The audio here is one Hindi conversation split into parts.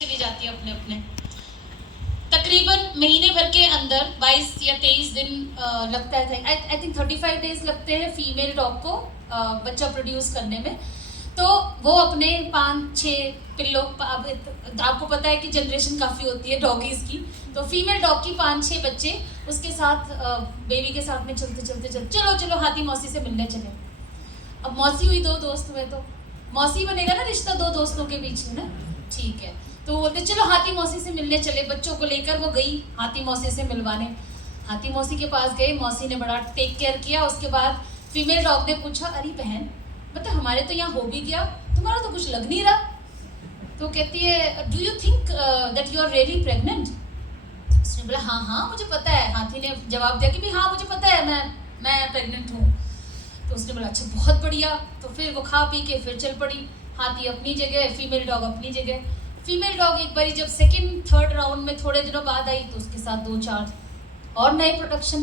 चली जाती है अपने अपने। तकरीबन महीने भर के अंदर 22 या 23 दिन लगता है। आई थिंक 35 डेज लगते हैं फीमेल डॉग को बच्चा प्रोड्यूस करने में। तो वो अपने 5-6 पिल्लों, आपको पता है कि जनरेशन काफ़ी होती है डॉगीज़ की, तो फीमेल डॉग की 5-6 बच्चे उसके साथ बेबी के साथ में चलते चलते चलो चलो हाथी मौसी से मिलने चले। अब मौसी हुई 2 दोस्त हुए, तो मौसी बनेगा ना रिश्ता 2 दोस्तों के बीच में ना, ठीक है। तो बोलते चलो हाथी मौसी से मिलने चले, बच्चों को लेकर वो गई हाथी मौसी से मिलवाने। हाथी मौसी के पास गए, मौसी ने बड़ा टेक केयर किया। उसके बाद फीमेल डॉग ने पूछा, अरे बहन मतलब हमारे तो यहाँ हो भी गया, तुम्हारा तो कुछ लग नहीं रहा। तो कहती है, do you think that you are really pregnant? उसने बोला हाँ हाँ मुझे पता है। हाथी ने जवाब दिया कि भी हाँ मुझे पता है, मैं प्रेग्नेंट हूँ। तो उसने बोला अच्छा बहुत बढ़िया। तो फिर वो खा पी के फिर चल पड़ी। हाथी अपनी जगह, फीमेल डॉग अपनी जगह। फीमेल डॉग एक बारी जब सेकंड थर्ड राउंड में थोड़े दिनों बाद आई, तो उसके साथ 2-4 और नए प्रोडक्शन।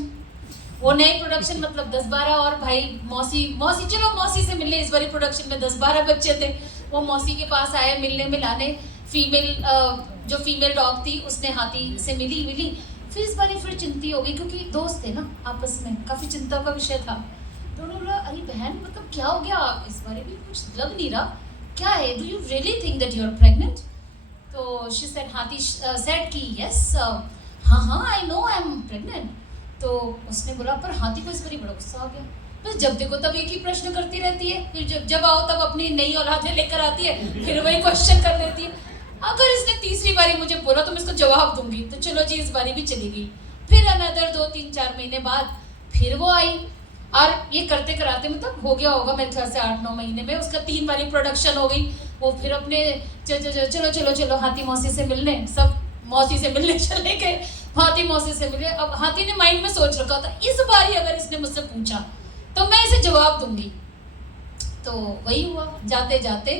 वो नए प्रोडक्शन मतलब 10-12 और भाई मौसी चलो मौसी से मिलने। इस बारी प्रोडक्शन में 10-12 बच्चे थे। वो मौसी के पास आए मिलने मिलाने। फीमेल जो फीमेल डॉग थी उसने हाथी से मिली। फिर इस बारी फिर चिंती हो गई, क्योंकि दोस्त थे ना आपस में, काफ़ी चिंता का विषय था। तो उन्होंने बोला अरे बहन मतलब क्या हो गया, इस बारे भी कुछ लग नहीं रहा, क्या है, do you really think that you are pregnant? तो शी सेड, हाथी सेड कि यस हाँ I know I am pregnant. तो उसने बोला, पर हाथी को इस बारी बड़ा गुस्सा आ गया। बस जब देखो तब एक ही प्रश्न करती रहती है, फिर जब आओ तब अपनी नई औलादें लेकर आती है, फिर वही क्वेश्चन कर लेती है। अगर इसने तीसरी बारी मुझे बोला तो मैं इसको जवाब दूंगी। तो चलो जी इस बारी भी चली गई। फिर अनदर 2-3-4 महीने बाद फिर वो आई, और ये करते कराते मतलब हो गया होगा मेरे ख्याल से 8-9 महीने में उसका 3 बारी प्रोडक्शन हो गई। वो फिर अपने चलो हाथी मौसी से मिलने, सब मौसी से मिलने चले गए। हाथी मौसी से मिले। अब हाथी ने माइंड में सोच रखा था इस बारी अगर इसने मुझसे पूछा तो मैं इसे जवाब दूंगी। तो वही हुआ, जाते जाते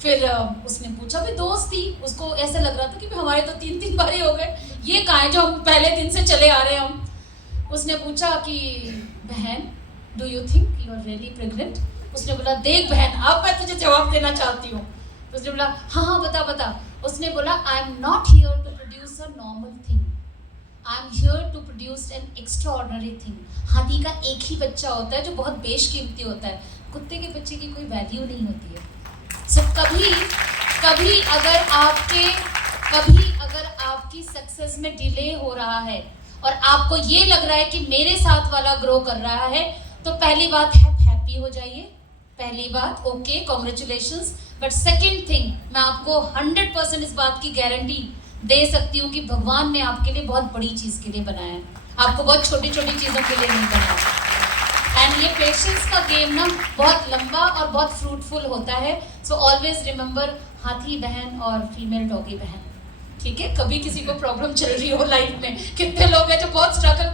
फिर उसने पूछा, भी दोस्त थी, उसको ऐसा लग रहा था कि हमारे तो 3-3 बारी हो गए, ये कहाँ है जो हम पहले दिन से चले आ रहे हैं हम। उसने पूछा कि बहन do you think you are really pregnant? उसने बोला देख बहन अब मैं तुझे जवाब देना चाहती हूँ। उसने बोला हाँ बता। उसने बोला I am not here to produce a normal thing, I am here to produce an extraordinary thing. हाथी का एक ही बच्चा होता है जो बहुत बेशकीमती होता है, कुत्ते के बच्चे की कोई वैल्यू नहीं होती है। सो कभी अगर आपकी सक्सेस में डिले हो रहा है और आपको ये लग रहा है कि मेरे साथ वाला ग्रो कर रहा है, तो पहली बात है हैप्पी हो जाइए, पहली बात okay congratulations. But second thing, मैं आपको 100% इस बात की गारंटी दे सकती हूँ कि भगवान ने आपके लिए बहुत बड़ी चीज़ के लिए बनाया है, आपको बहुत छोटी छोटी चीज़ों के लिए नहीं बनाया। एंड ये पेशेंस का गेम ना बहुत लंबा और बहुत फ्रूटफुल होता है। सो ऑलवेज रिमेंबर हाथी बहन और फीमेल डॉगी बहन, ठीक है। कभी किसी को प्रॉब्लम चल रही हो लाइफ में, कितने लोग हैं जो बहुत स्ट्रगल